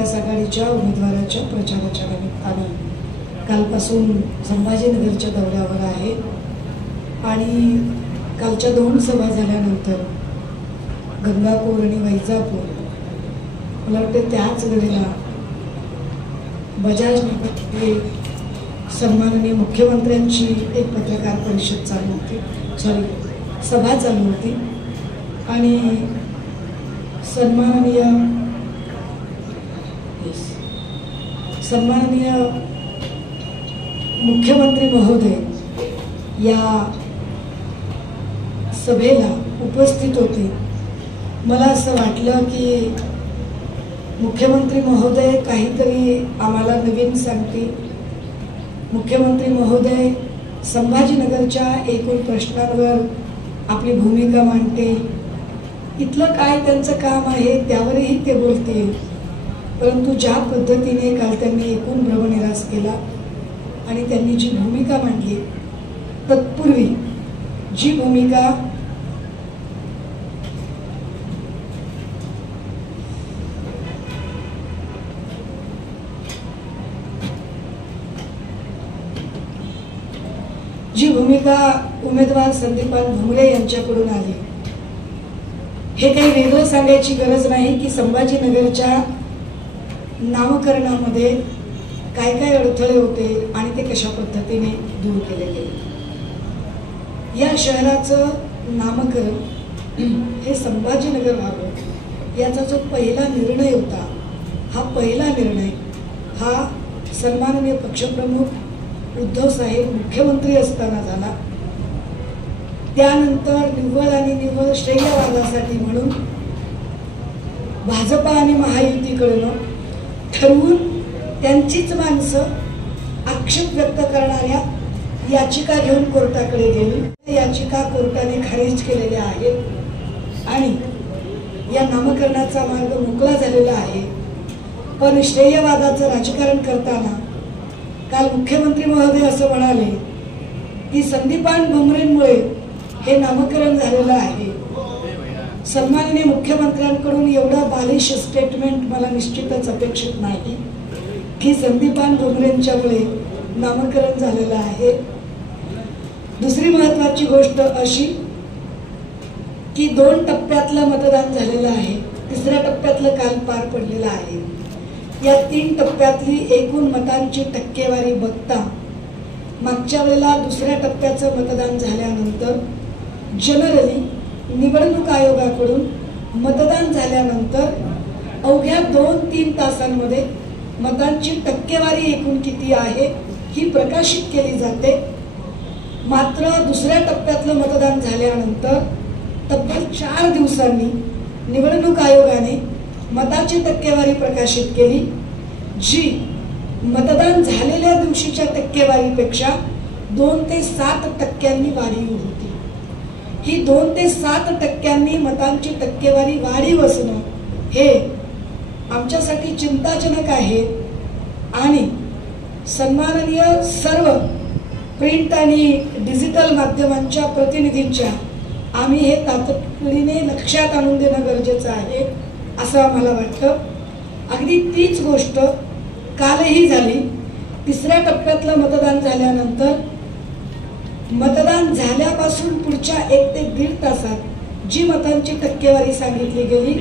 महाविकास आघाडीच्या उमेदवाराच्या प्रचाराच्या निमित्ताने कालपासून संभाजीनगरच्या दौऱ्यावर आहे आणि कालच्या 2 सभा झाल्यानंतर गंगापूर आणि वैजापूर, मला वाटते त्याच वेळेला बजाज निकटचे सन्माननीय मुख्यमंत्र्यांची एक पत्रकार परिषद चालू होती, सभा चालू होती आणि सन्माननीय मुख्यमंत्री महोदय या सभेला उपस्थित होते। मला असं वाटलं की मुख्यमंत्री महोदय काहीतरी आम्हाला नवीन सांगतील, मुख्यमंत्री महोदय संभाजीनगरच्या एकूण प्रश्नांवर आपली भूमिका मांडतील, इथलं काय त्यांचं काम आहे त्यावरही ते बोलतील। परंतु ज्या पद्धतीने काल त्यांनी एकूण भ्रमनिरास केला आणि त्यांनी जी भूमिका मांडली, तत्पूर्वी जी भूमिका उमेदवार संदीपान भुमरे यांच्याकडून आली, हे काही वेगळं सांगायची गरज नाही की संभाजीनगरच्या नामकरणामध्ये काय काय अडथळे होते आणि ते कशा पद्धतीने दूर केले गेले। या शहराचं नामकरण हे संभाजीनगर व्हावं याचा जो पहिला निर्णय होता, हा पहिला निर्णय हा सन्माननीय पक्षप्रमुख उद्धव साहेब मुख्यमंत्री असताना झाला। त्यानंतर निव्वळ आणि निव्वळ श्रेयवादासाठी म्हणून भाजपा आणि महायुतीकडून ठरवून त्यांचीच माणसं आक्षेप व्यक्त करणाऱ्या याचिका घेऊन कोर्टाकडे गेली। याचिका कोर्टाने खारिज केलेल्या आहेत आणि या नामकरणाचा मार्ग मोकळा झालेला आहे। पण श्रेयवादाचं राजकारण करताना काल मुख्यमंत्री महोदय असं म्हणाले की संदीपान भुमरेंमुळे हे नामकरण झालेलं आहे। सन्माननीय मुख्यमंत्र्यांकडून एवढं बालिश स्टेटमेंट मला निश्चितच अपेक्षित नाही की संदीपान भुमरेंच्यामुळे नामकरण झालेलं आहे। दुसरी महत्त्वाची गोष्ट अशी की 2 टप्प्यातलं मतदान झालेलं आहे, 3ऱ्या टप्प्यातलं काल पार पडलेलं आहे। या 3 टप्प्यातली एकूण मतांची टक्केवारी बघता मागच्या वेळेला 2ऱ्या टप्प्याचं मतदान झाल्यानंतर जनरली निवडणूक आयोगाकडून मतदान झाल्यानंतर अवघ्या 2-3 तासांमध्ये मतांची टक्केवारी एकूण किती आहे ही प्रकाशित केली जाते। मात्र 2ऱ्या टप्प्यातलं मतदान झाल्यानंतर तब्बल 4 दिवसांनी निवडणूक आयोगाने मताची टक्केवारी प्रकाशित केली, जी मतदान झालेल्या दिवशीच्या टक्केवारीपेक्षा 2 ते 7 टक्क्यांनी वाढीव होती। ही 2 ते 7 टक्क्यांनी मतांची टक्केवारी वाढीव असणं हे आमच्यासाठी चिंताजनक आहे आणि सन्माननीय सर्व प्रिंट आणि डिजिटल माध्यमांच्या प्रतिनिधींच्या आम्ही हे तातडीने लक्षात आणून देणं गरजेचं आहे असं आम्हाला वाटतं। अगदी तीच गोष्ट कालही झाली। 3ऱ्या टप्प्यातलं मतदान झाल्यानंतर मतदान झाल्यापासून पुढच्या 1 ते 1.5 तासात जी मतांची टक्केवारी सांगितली गेली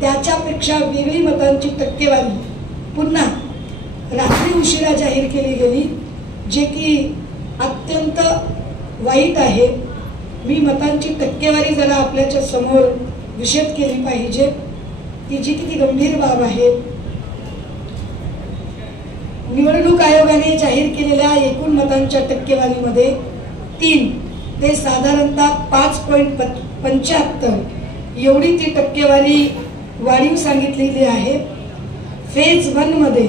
त्याच्यापेक्षा वेगळी मतांची टक्केवारी पुन्हा रात्री उशिरा जाहीर केली गेली, जे की अत्यंत वाईट आहे। मी मतांची टक्केवारी जरा आपल्याच्या समोर विशद केली पाहिजे की जी किती गंभीर बाब आहे। निवडणूक आयोगाने जाहीर केलेल्या एकूण मतांच्या टक्केवारीमध्ये 3 ते साधारणतः 5.75 एवढी ती टक्केवारी वाढीव सांगितलेली आहे। फेज 1 मध्ये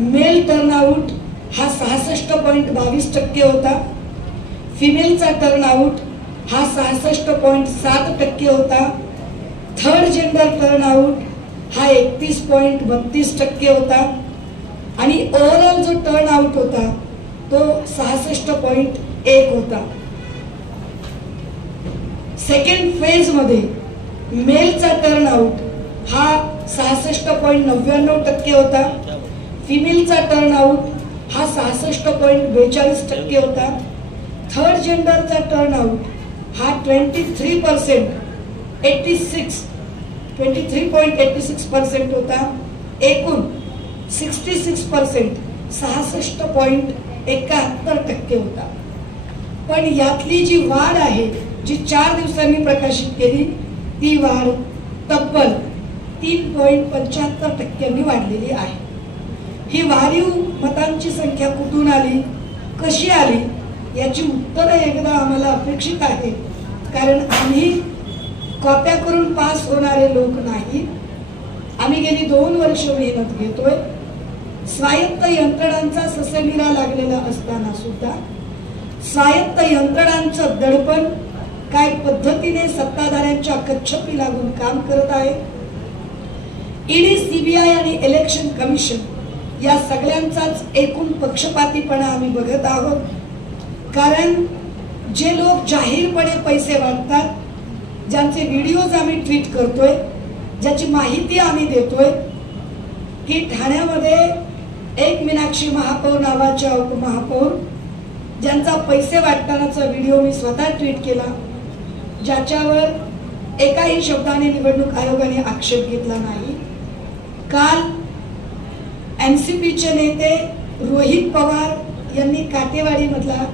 मेल टर्नआउट हा 66.22% होता, फिमेलचा टर्नआउट हा 66.7% होता, थर्ड जेंडर टर्नआउट हा 31.32% होता आणि ओव्हरऑल जो टर्नआउट होता तो 66.1 होता। सेकंड फेज मध्ये मेलचा टर्नआउट हा 66.99% होता. फिमेलचा टर्नआउट हा 66.42% होता. थर्ड जेंडरचा टर्नआउट हा 23.86% होता. एकूण 66% 66.71% होता. पण यातली जी वाढ आहे, जी 4 दिवसांनी प्रकाशित केली, ती वाढ तब्बल 3.75% वाढलेली आहे. ही वाढीव मतांची संख्या कुठून आली, कशी आली, याची उत्तरं एकदा आम्हाला अपेक्षित आहे. कारण आम्ही कॉप्या करून पास होणारे लोक नाही. आम्ही गेली 2 वर्ष मेहनत घेतोय. स्वायत्त यंत्रणांचा ससेमिरा लागलेला असताना सुद्धा स्वायत्त यंत्रणांचं दडपण काय पद्धतीने सत्ताधाऱ्यांच्या कच्छपी लागून काम करत आहे. ईडी, सीबीआय आणि इलेक्शन कमिशन या सगळ्यांचाच एकूण पक्षपातीपणा आम्ही बघत आहोत. कारण जे लोक जाहीरपणे पैसे वाटतात, ज्यांचे व्हिडिओज आम्ही ट्वीट करतोय, ज्याची माहिती आम्ही देतोय की ठाण्यामध्ये एक मीनाक्षी महापौर नावाच्या उपमहापौर ज्यांचा पैसे वाटतानाचा व्हिडिओ मी स्वतः ट्वीट केला, ज्याच्यावर एकाही शब्दाने निवडणूक आयोगाने आक्षेप घेतला नाही. काल एनसीपीचे नेते रोहित पवार यांनी काटेवाडी मधला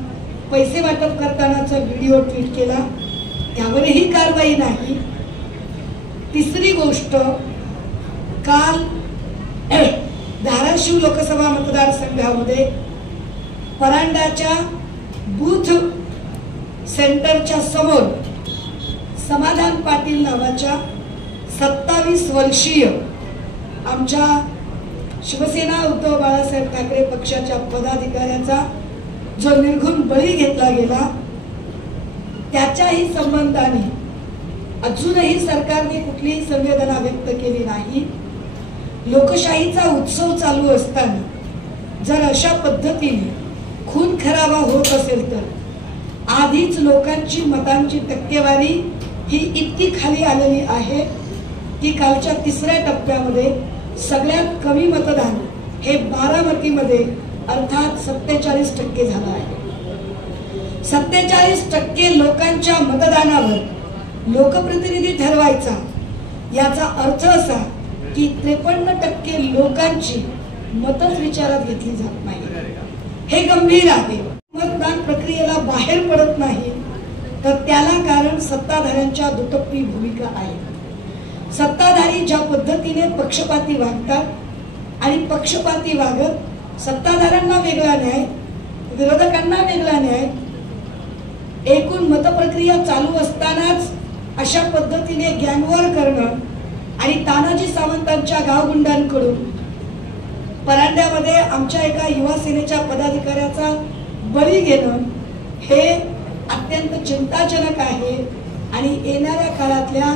पैसे वाटप करतानाचा व्हिडिओ ट्वीट केला, त्यावरही कारवाई नाही. तिसरी गोष्ट, काल धाराशिव लोकसभा मतदारसंघामध्ये परांडाच्या बूथ सेंटरच्या समोर समाधान पाटील नावाच्या 27 वर्षीय आमच्या शिवसेना उद्धव बाळासाहेब ठाकरे पक्षाच्या पदाधिकाऱ्याचा जो निर्घुण बळी घेतला गेला, त्याच्याही संबंधाने अजूनही सरकारने कुठलीही संवेदना व्यक्त केली नाही. लोकशाहीचा उत्सव चालू असताना जर अशा पद्धतीने खून खराबा होत असेल तर आधीच लोकांची मतांची टक्केवारी ही इतकी खाली आलेली आहे की कालच्या 3ऱ्या टप्प्यामध्ये सगळ्यात कमी मतदान हे बारामतीमध्ये अर्थात 47% झालं आहे. 47% लोकांच्या मतदानावर लोकप्रतिनिधी ठरवायचा, याचा अर्थ असा की 53% लोकांची मतच विचारात घेतली जात नाही. हे गंभीर आहे. मतदान प्रक्रियेला बाहेर पडत नाही तर त्याला कारण सत्ताधाऱ्यांच्या दुटप्पी भूमिका आहे. सत्ताधारी ज्या पद्धतीने पक्षपाती वागतात आणि पक्षपाती वागत सत्ताधाऱ्यांना वेगळा न्याय, विरोधकांना वेगळा न्याय, एकूण मतप्रक्रिया चालू असतानाच अशा पद्धतीने गँगवॉर करणं आणि तानाजी सावंतांच्या गावगुंडांकडून परांड्यामध्ये आमच्या एका युवा सेनेच्या पदाधिकाऱ्याचा बळी घेणं हे अत्यंत चिंताजनक आहे आणि येणाऱ्या काळातल्या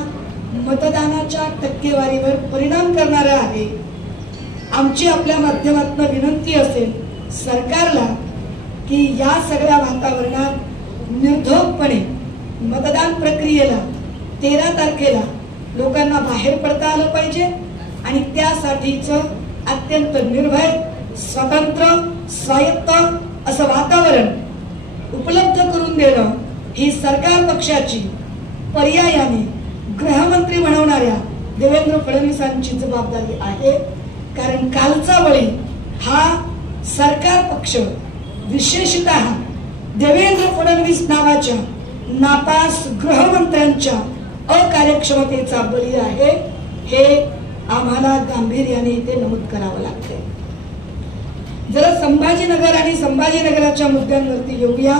मतदानाच्या टक्केवारीवर परिणाम करणारा आहे. आमची आपल्या माध्यमातून विनंती असेल सरकारला की या सगळ्या वातावरणात निर्धोकपणे मतदान प्रक्रियेला 13 तारखेला लोकांना बाहेर पडता आलं पाहिजे आणि त्यासाठीचं अत्यंत निर्भय, स्वतंत्र, स्वायत्त असं वातावरण उपलब्ध करून देणं ही सरकार पक्षाची, पर्यायाने गृहमंत्री बनवणाऱ्या देवेंद्र फडणवीसांची जबाबदारी आहे. कारण कालचा बळी हा सरकार पक्ष, विशेषतः देवेंद्र फडणवीस नावाच्या नापास गृहमंत्र्यांच्या अकार्यक्षमतेचा बळी आहे. हे आम्हाला गांभीर्याने इथे नमूद करावं लागते. जरा संभाजीनगर आणि संभाजीनगराच्या मुद्द्यांवरती येऊया.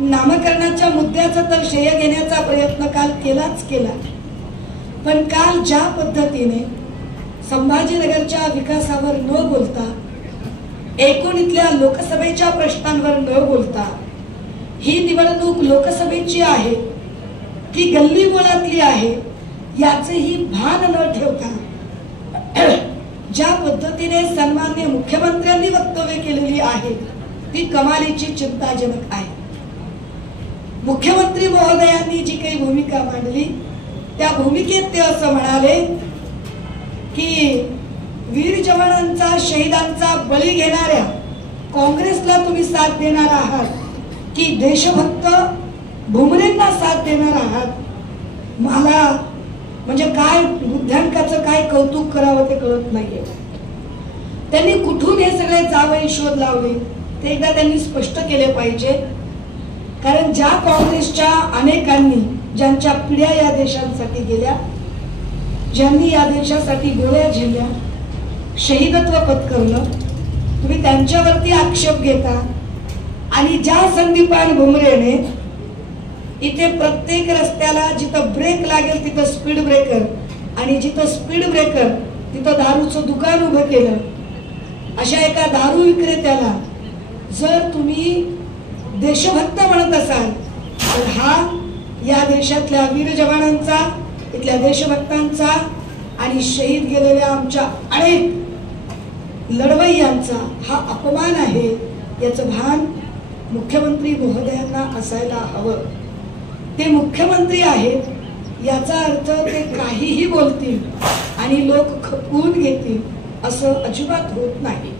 नामकरणाच्या मुद्द्याचा तर श्रेय घेण्याचा प्रयत्न काल केला, पण काल ज्या पद्धतीने संभाजीनगरच्या विकासावर न बोलता, एकूण इथल्या लोकसभेच्या प्रश्नांवर न बोलता, ही निवडणूक लोकसभेची आहे की गल्ली बोळातली आहे याचेही भान न ठेवता ज्या पद्धतीने सन्माननीय मुख्यमंत्र्यांनी वक्तव्य केलेली आहे ती कमालीची, चिंताजनक आहे. मुख्यमंत्री महोदयांनी जी काही भूमिका मांडली त्या भूमिकेत ते असं म्हणाले की वीर जवानांचा शहीदांचा बळी घेणाऱ्या काँग्रेसला तुम्ही साथ देणार आहात की देशभक्त भुमरेंना साथ देणार आहात? मला म्हणजे काय बुद्ध्यांकाचं काय कौतुक करावं ते कळत नाहीये. त्यांनी कुठून हे सगळे जावई शोध लावले ते एकदा त्यांनी स्पष्ट केले पाहिजे. कारण ज्या काँग्रेसच्या अनेकांनी ज्यांच्या पिढ्या या देशांसाठी गेल्या, ज्यांनी या देशासाठी गोळ्या झेलल्या, शहीदत्व पत्करलं, तुम्ही त्यांच्यावरती आक्षेप घेता. आणि ज्या संदीपान भुमरेने इथे प्रत्येक रस्त्याला जिथं ब्रेक लागेल तिथं स्पीड ब्रेकर आणि जिथं स्पीड ब्रेकर तिथं दारूचं दुकान उभं केलं, अशा एका दारू विक्रेत्याला जर तुम्ही देशभक्त म्हणत असाल तर हा या देशातल्या वीर जवानांचा, इथल्या देशभक्तांचा आणि शहीद गेलेल्या आमच्या अनेक लढवय्यांचा हा अपमान आहे. याचं भान मुख्यमंत्री महोदयांना असायला हवं. ते मुख्यमंत्री आहेत याचा अर्थ ते काहीही बोलतील आणि लोक खपवून घेतील असं अजिबात होत नाही.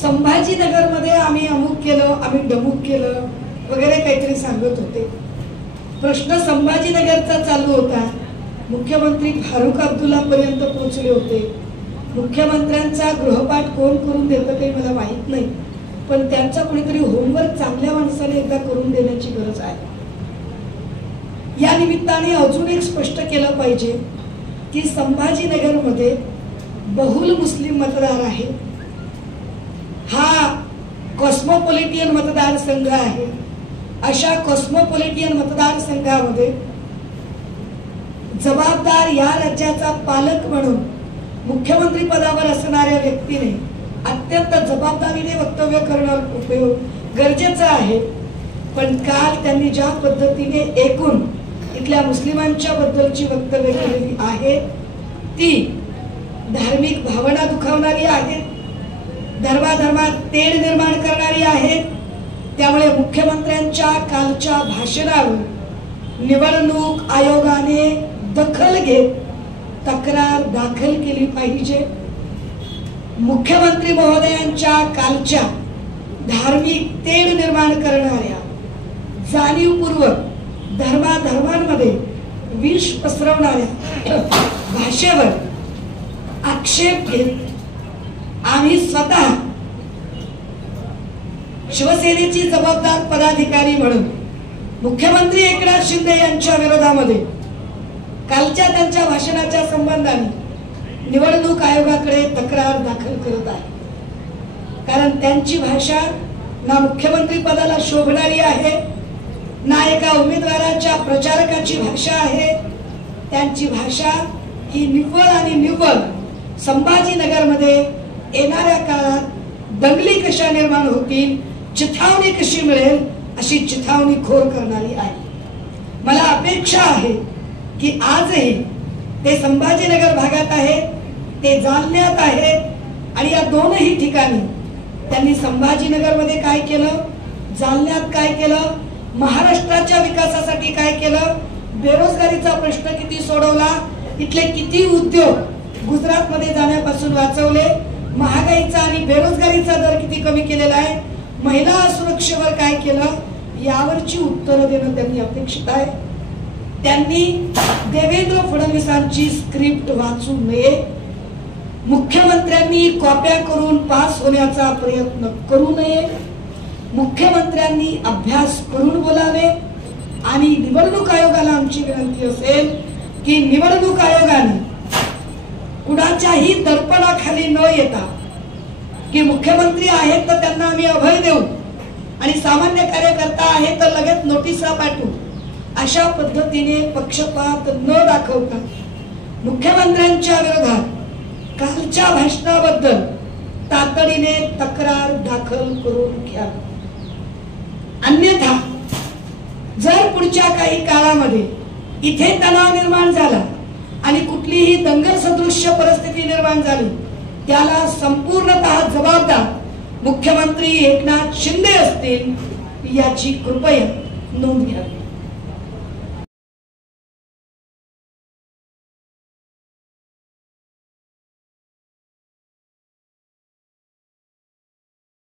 संभाजीनगर मध्ये आम्ही अमुक केलं, आम्ही डमुक केलं वगैरे काहीतरी सांगत होते. प्रश्न संभाजीनगरचा चालू होता. मुख्यमंत्री फारुख अब्दुल्ला पर्यंत पोहोचले होते. मुख्यमंत्र्यांचा गृहपाठ कोण करून देतं काही मला माहित नाही, पण त्यांचा कोणीतरी होमवर्क चांगल्या माणसाने एकदा करून देण्याची गरज आहे. या निमित्ताने अजून एक स्पष्ट केलं पाहिजे की संभाजीनगरमध्ये बहुल मुस्लिम मतदार आहे. हा कॉस्मोपॉलिटियन मतदारसंघ आहे. अशा कॉस्मोपॉलिटियन मतदारसंघामध्ये जबाबदार या राज्याचा पालक म्हणून मुख्यमंत्री पदावर असणाऱ्या व्यक्तीने अत्यंत जबाबदारीने वक्तव्य करणं उपयोग गरजेचं आहे. पण काल त्यांनी ज्या पद्धतीने एकूण इथल्या मुस्लिमांच्या बद्दलची वक्तव्य केलेली आहे ती धार्मिक भावना दुखावणारी आहे, धर्माधर्मात तेढ निर्माण करणारी आहे. त्यामुळे मुख्यमंत्र्यांच्या कालच्या भाषणावर निवडणूक आयोगाने दखल घेत तक्रार दाखल केली पाहिजे. मुख्यमंत्री महोदयांच्या कालच्या धार्मिक तेढ निर्माण करणाऱ्या, जाणीवपूर्वक धर्माधर्मांमध्ये विष पसरवणाऱ्या भाषेवर आक्षेप घेत आम्ही स्वतः शिवसेनेची जबाबदार पदाधिकारी म्हणून मुख्यमंत्री एकनाथ शिंदे यांच्या विरोधामध्ये कालच्या त्यांच्या भाषणाच्या संबंधाने निवडणूक आयोगाकडे तक्रार दाखल करत आहे. कारण त्यांची भाषा ना मुख्यमंत्री पदाला शोभणारी आहे, ना एका उमेदवाराच्या प्रचारकाची भाषा आहे. त्यांची भाषा ही निव्वळ आणि निव्वळ संभाजीनगरमध्ये येणाऱ्या काळात दंगली कशा निर्माण होतील, चिथावणी कशी मिळेल अशी चिथावणी खोर करणारी आहे. मला अपेक्षा आहे की आजही ते संभाजीनगर भागात आहेत, ते जालन्यात आहेत आणि या दोनही ठिकाणी त्यांनी संभाजीनगर मध्ये काय केलं, जालन्यात काय केलं, महाराष्ट्राच्या विकासासाठी काय केलं, बेरोजगारीचा प्रश्न किती सोडवला, इथले किती उद्योग गुजरात मध्ये जाण्यापासून वाचवले, महागाईचा आणि बेरोजगारीचा दर किती कमी केलेला आहे, महिला सुरक्षेवर काय केलं, यावरची उत्तरं देणं त्यांनी अपेक्षित आहे. त्यांनी देवेंद्र फडणवीसांची स्क्रिप्ट वाचू नये. मुख्यमंत्र्यांनी कॉप्या करून पास होण्याचा प्रयत्न करू नये. मुख्यमंत्र्यांनी अभ्यास करून बोलावे. आणि निवडणूक आयोगाला आमची विनंती असेल की निवडणूक आयोगाने कुणाच्याही दर्पणाखाली न येता की मुख्यमंत्री आहेत तर त्यांना आम्ही अभय देऊ आणि सामान्य कार्यकर्ता आहेत तर लगेच नोटिसा पाठवू, अशा पद्धतीने पक्षपात न दाखवता मुख्यमंत्र्यांच्या विरोधात कालच्या भाषणाबद्दल तातडीने तक्रार दाखल करून घ्या. अन्यथा जर पुढच्या काही काळामध्ये इथे तणाव निर्माण झाला आणि कुठलीही दंगल सदृश्य परिस्थिती निर्माण झाली, त्याला संपूर्णतः जबाबदार मुख्यमंत्री एकनाथ शिंदे असतील याची कृपया नोंद घ्या.